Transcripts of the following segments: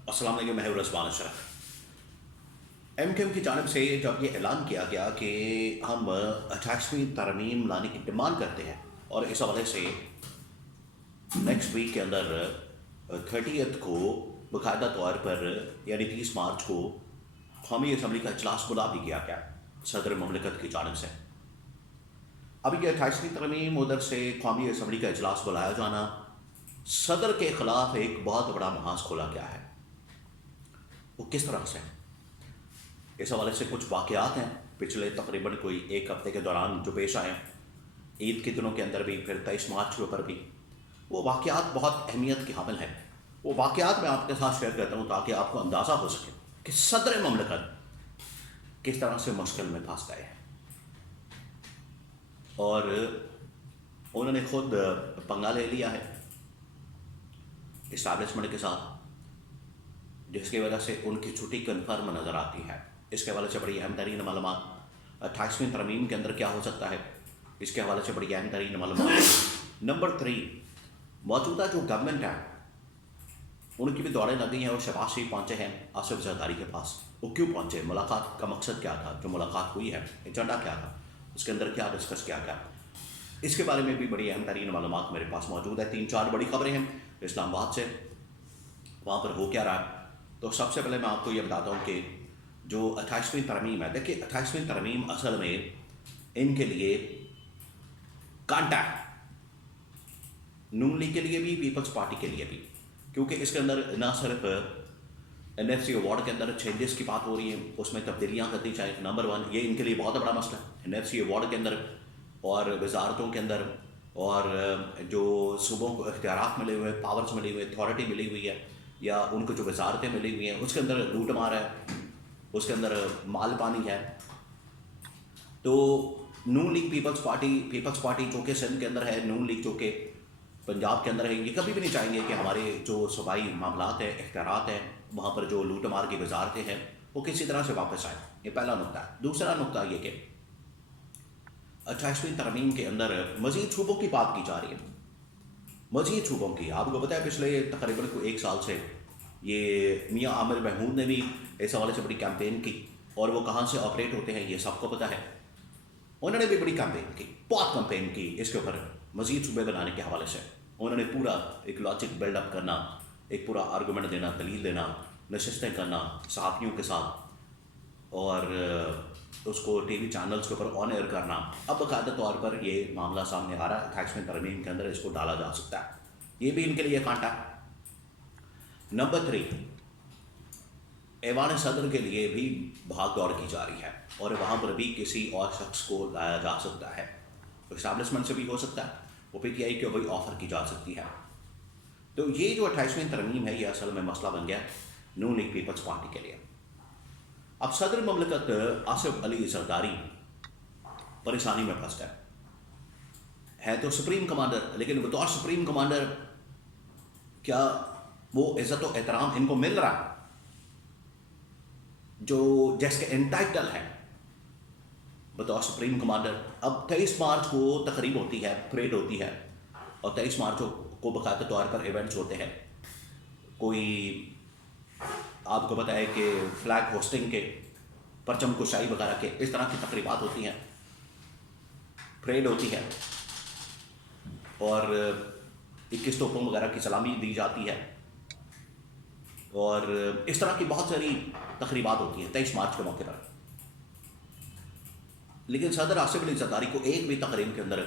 السلام علیکم، میں ہوں رضوان اشرف۔ ایم کیو ایم کی جانب سے جب یہ اعلان کیا گیا کہ ہم 28ویں ترمیم لانے کی ڈیمانڈ کرتے ہیں، اور اس حوالے سے نیکسٹ ویک کے اندر 30 کو باقاعدہ طور پر یعنی 30 مارچ کو قومی اسمبلی کا اجلاس بلا بھی کیا گیا صدر مملکت کی جانب سے۔ اب یہ 28ویں ترمیم ادھر سے قومی اسمبلی کا اجلاس بلایا جانا، صدر کے خلاف ایک بہت بڑا محاذ کھولا گیا ہے۔ وہ کس طرح سے؟ اس حوالے سے کچھ واقعات ہیں پچھلے تقریباً کوئی ایک ہفتے کے دوران جو پیش آئے، عید کے دنوں کے اندر بھی، پھر 23 مارچ کے اوپر بھی۔ وہ واقعات بہت اہمیت کے حامل ہیں۔ وہ واقعات میں آپ کے ساتھ شیئر کرتا ہوں تاکہ آپ کو اندازہ ہو سکے کہ صدر مملکت کس طرح سے مشکل میں پھنس گئے ہیں، اور انہوں نے خود پنگا لے لیا ہے اسٹیبلشمنٹ کے ساتھ، جس کی وجہ سے ان کی چھٹی کنفرم نظر آتی ہے۔ اس کے حوالے سے بڑی اہم ترین معلومات 28ویں ترمیم کے اندر کیا ہو سکتا ہے، اس کے حوالے سے بڑی اہم ترین معلومات۔ نمبر 3، موجودہ جو گورنمنٹ ہے ان کی بھی دوڑیں لگی ہیں، اور شہباز شریف پہنچے ہیں آصف زرداری کے پاس۔ وہ کیوں پہنچے؟ ملاقات کا مقصد کیا تھا؟ جو ملاقات ہوئی ہے ایجنڈا کیا تھا، اس کے اندر کیا ڈسکس کیا گیا، اس کے بارے میں بھی بڑی اہم ترین معلومات میرے پاس موجود ہے۔ 3-4 بڑی خبریں ہیں اسلام آباد سے، وہاں پر ہو کیا رہا ہے۔ تو سب سے پہلے میں آپ کو یہ بتاتا ہوں کہ جو 28ویں ترمیم ہے، دیکھیے 28ویں ترمیم اصل میں ان کے لیے کانٹا ہے، نون لیگ کے لیے بھی، پیپلز پارٹی کے لیے بھی، کیونکہ اس کے اندر نہ صرف NFC ایوارڈ کے اندر چینجز کی بات ہو رہی ہے، اس میں تبدیلیاں کرنی چاہیے۔ نمبر 1 یہ ان کے لیے بہت بڑا مسئلہ ہے، NFC ایوارڈ کے اندر اور وزارتوں کے اندر، اور جو صوبوں کو اختیارات ملے ہوئے، پاورز ملی ہوئی، اتھارٹی ملی ہوئی ہے، یا ان کو جو وزارتیں ملی ہوئی ہیں، اس کے اندر لوٹ مار ہے، اس کے اندر مال پانی ہے۔ تو نون لیگ پیپلز پارٹی جو کہ سندھ کے اندر ہے، نون لیگ جو کہ پنجاب کے اندر ہے، یہ کبھی بھی نہیں چاہیں گے کہ ہمارے جو صوبائی معاملات ہیں، اختیارات ہیں، وہاں پر جو لوٹ مار کی وزارتیں ہیں، وہ کسی طرح سے واپس آئیں۔ یہ پہلا نقطہ ہے۔ دوسرا نقطہ یہ کہ 28ویں ترمیم کے اندر مزید صوبوں کی بات کی جا رہی ہے، مزید صوبوں کی۔ آپ کو پتہ ہے پچھلے تقریباً کوئی 1 سال سے یہ میاں عامر محمود نے بھی اس حوالے سے بڑی کیمپین کی، اور وہ کہاں سے آپریٹ ہوتے ہیں یہ سب کو پتہ ہے۔ انہوں نے بھی بڑی کیمپین کی، بہت کیمپین کی اس کے اوپر، مزید صوبے بنانے کے حوالے سے۔ انہوں نے پورا ایک لاجک بلڈ اپ کرنا، ایک پورا آرگومنٹ دینا، دلیل دینا، نشستیں کرنا صحافیوں کے ساتھ، اور اس کو ٹی وی چینلز کے اوپر آن ایئر کرنا۔ اب باقاعدہ طور پر یہ معاملہ سامنے آ رہا ہے، 28ویں ترمیم کے اندر اس کو ڈالا جا سکتا ہے۔ یہ بھی ان کے لیے کانٹا ہے۔ نمبر 3، ایوان صدر کے لیے بھی بھاگ دوڑ کی جا رہی ہے، اور وہاں پر بھی کسی اور شخص کو لایا جا سکتا ہے، اسٹیبلشمنٹ سے بھی ہو سکتا ہے، وہ PTI کو بھی آفر کی جا سکتی ہے۔ تو یہ جو 28ویں ترمیم ہے، یہ اصل میں مسئلہ بن گیا نون لیگ پیپلز پارٹی کے لیے۔ اب صدر مملکت آصف علی زرداری پریشانی میں پھنس گئے ہے، تو سپریم کمانڈر، لیکن بطور سپریم کمانڈر کیا وہ عزت و احترام ان کو مل رہا ہے جو جیس کے انٹائٹل ہے بطور سپریم کمانڈر؟ اب 23 مارچ کو تقریب ہوتی ہے، پریڈ ہوتی ہے، اور 23 مارچ کو باقاعدہ طور پر ایونٹس ہوتے ہیں۔ کوئی آپ کو پتہ ہے کہ فلیگ ہوسٹنگ کے، پرچم کشائی وغیرہ کے، اس طرح کی تقریبات ہوتی ہیں، پریڈ ہوتی ہے، اور 21 توپوں وغیرہ کی سلامی دی جاتی ہے، اور اس طرح کی بہت ساری تقریبات ہوتی ہیں 23 مارچ کے موقع پر۔ لیکن صدر آصف علی زرداری کو ایک بھی تقریب کے اندر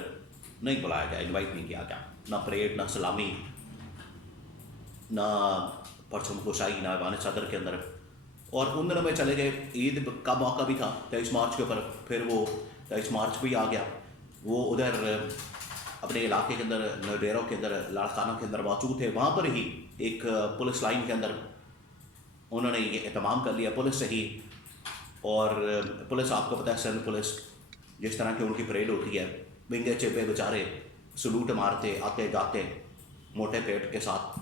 نہیں بلایا گیا، انوائٹ نہیں کیا گیا، نہ پریڈ، نہ سلامی، نہ پرچم کشائی، نہ ایوان صدر کے اندر۔ اور ان دنوں میں چلے گئے، عید کا موقع بھی تھا 23 مارچ کے اوپر، پھر وہ 23 مارچ بھی آ گیا، وہ ادھر اپنے علاقے کے اندر، نوڈیروں کے اندر، لاڑکانہ کے اندر موجود تھے۔ وہاں پر ہی ایک پولیس لائن کے اندر انہوں نے یہ اہتمام کر لیا پولیس سے ہی، اور پولیس آپ کو پتہ ہے سندھ پولیس جس طرح کی ان کی پریڈ ہوتی ہے، بنگے چیپے بیچارے سلوٹ مارتے آتے جاتے موٹے پیٹ کے ساتھ،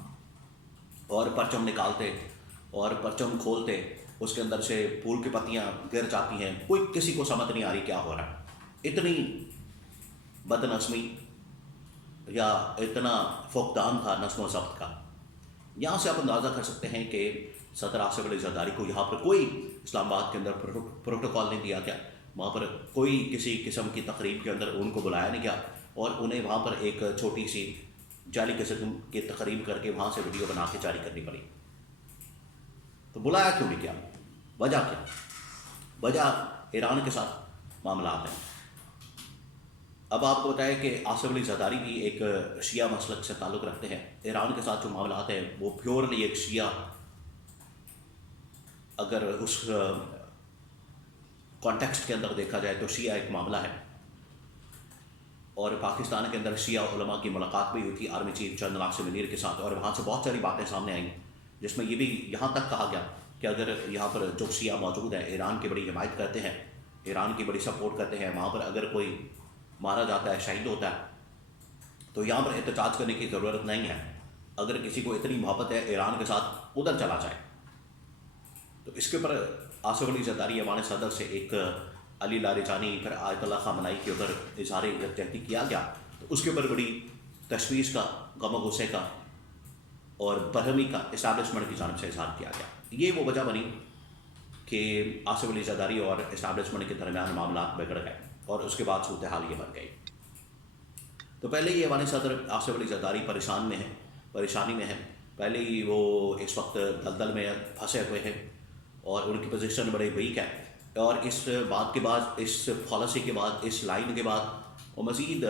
اور پرچم نکالتے اور پرچم کھولتے، اس کے اندر سے پھول کی پتیاں گر جاتی ہیں، کوئی کسی کو سمجھ نہیں آ رہی کیا ہو رہا ہے۔ اتنی بد نظمی یا اتنا فقدان تھا نظم و ضبط کا یہاں سے آپ اندازہ کر سکتے ہیں کہ صدر آصف علی زرداری کو یہاں پر کوئی اسلام آباد کے اندر پروٹوکال نہیں دیا گیا، وہاں پر کوئی کسی قسم کی تقریب کے اندر ان کو بلایا نہیں گیا، اور انہیں وہاں پر ایک چھوٹی سی جعلی قسم کی تقریب کر کے وہاں سے ویڈیو بنا کے جاری کرنی پڑی۔ تو بلایا کیوں نہیں کیا؟ وجہ کیا؟ وجہ ایران کے ساتھ معاملات ہیں۔ اب آپ کو بتائیں کہ آصف علی زرداری بھی ایک شیعہ مسلک سے تعلق رکھتے ہیں۔ ایران کے ساتھ جو معاملات ہیں وہ پیورلی ایک شیعہ، اگر اس کانٹیکسٹ کے اندر دیکھا جائے تو شیعہ ایک معاملہ ہے، اور پاکستان کے اندر شیعہ علماء کی ملاقات بھی ہوئی تھی army chief general Asim Munir کے ساتھ، اور وہاں سے بہت ساری باتیں سامنے آئیں جس میں یہ بھی یہاں تک کہا گیا کہ اگر یہاں پر جو شیعہ موجود ہیں ایران کی بڑی حمایت کرتے ہیں، ایران کی بڑی سپورٹ کرتے ہیں، وہاں پر اگر کوئی مارا جاتا ہے، شہید ہوتا ہے، تو یہاں پر احتجاج کرنے کی ضرورت نہیں ہے، اگر کسی کو اتنی محبت ہے ایران کے ساتھ ادھر چلا جائے۔ تو اس کے اوپر آصف علی زرداری ایوان صدر سے ایک علی لاریجانی پھر آیت اللہ خامنائی کے اوپر اظہار یکجہتی کیا گیا، تو اس کے اوپر بڑی تشویش کا، غم و غصے کا اور برہمی کا اسٹیبلشمنٹ کی جانب سے اظہار کیا گیا۔ یہ وہ وجہ بنی کہ آصف علی زرداری اور اسٹیبلشمنٹ کے درمیان معاملات بگڑ گئے، اور اس کے بعد صورتحال یہ بن گئی۔ تو پہلے ہی ایوان صدر آصف علی زرداری پریشانی میں ہے، پہلے ہی وہ اس وقت دلدل میں پھنسے ہوئے ہیں، اور ان کی پوزیشن بڑے ویک ہے، اور اس بات کے بعد، اس پالیسی کے بعد، اس لائن کے بعد وہ مزید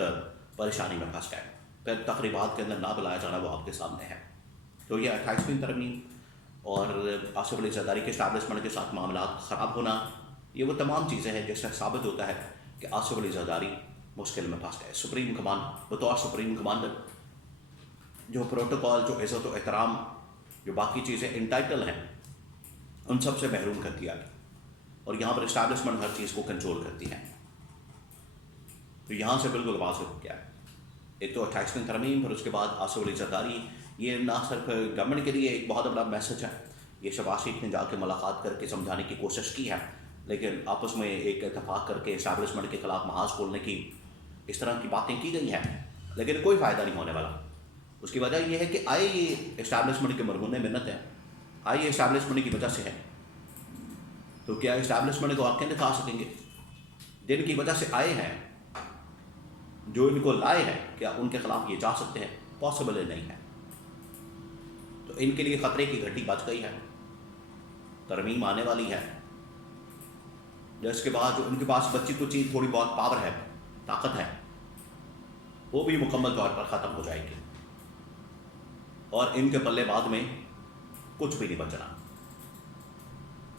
پریشانی میں پھنس گئے۔ پھر تقریبات کے اندر نہ بلایا جانا وہ آپ کے سامنے ہے۔ تو یہ 28ویں ترمیم اور آصف علی زرداری کے اسٹیبلشمنٹ کے ساتھ معاملات خراب ہونا، یہ وہ تمام چیزیں ہیں جس سے ثابت ہوتا ہے کہ آصف علی زرداری مشکل میں پھنس گئے۔ سپریم کمانڈ، بطور سپریم کمانڈر، جو پروٹوکال، جو عزت و احترام، جو باقی چیزیں انٹائٹل ہیں، ان سب سے محروم کر دیا گیا، اور یہاں پر اسٹیبلشمنٹ ہر چیز کو کنٹرول کرتی ہے۔ تو یہاں سے بالکل واضح ہو گیا ہے، ایک تو 28ویں ترمیم، پھر اس کے بعد آصف علی زرداری۔ یہ نہ صرف گورنمنٹ کے لیے ایک بہت بڑا میسج ہے، یہ شہباز شریف نے جا کے ملاقات کر کے سمجھانے کی کوشش کی ہے، لیکن آپس میں ایک اتفاق کر کے اسٹیبلشمنٹ کے خلاف محاذ کھولنے کی اس طرح کی باتیں کی گئی ہیں، لیکن کوئی فائدہ نہیں ہونے والا۔ اس کی وجہ یہ ہے کہ آئے یہ اسٹیبلشمنٹ کے مرہون منت ہیں، آئے یہ اسٹیبلشمنٹ کی وجہ سے ہے، تو کیا اسٹیبلشمنٹ کو واقعی دکھا سکیں گے؟ جن کی وجہ سے آئے ہیں، جو ان کو لائے ہیں، کیا ان کے خلاف یہ جا سکتے ہیں؟ پاسبل نہیں ہے۔ تو ان کے لیے خطرے کی گھٹی بچ گئی ہے، ترمیم آنے والی ہے، جس کے بعد جو ان کے پاس بچی کچی تھوڑی بہت پاور ہے، طاقت ہے، وہ بھی مکمل طور پر ختم ہو جائے گی، اور ان کے پلے بعد میں کچھ بھی نہیں بچنا۔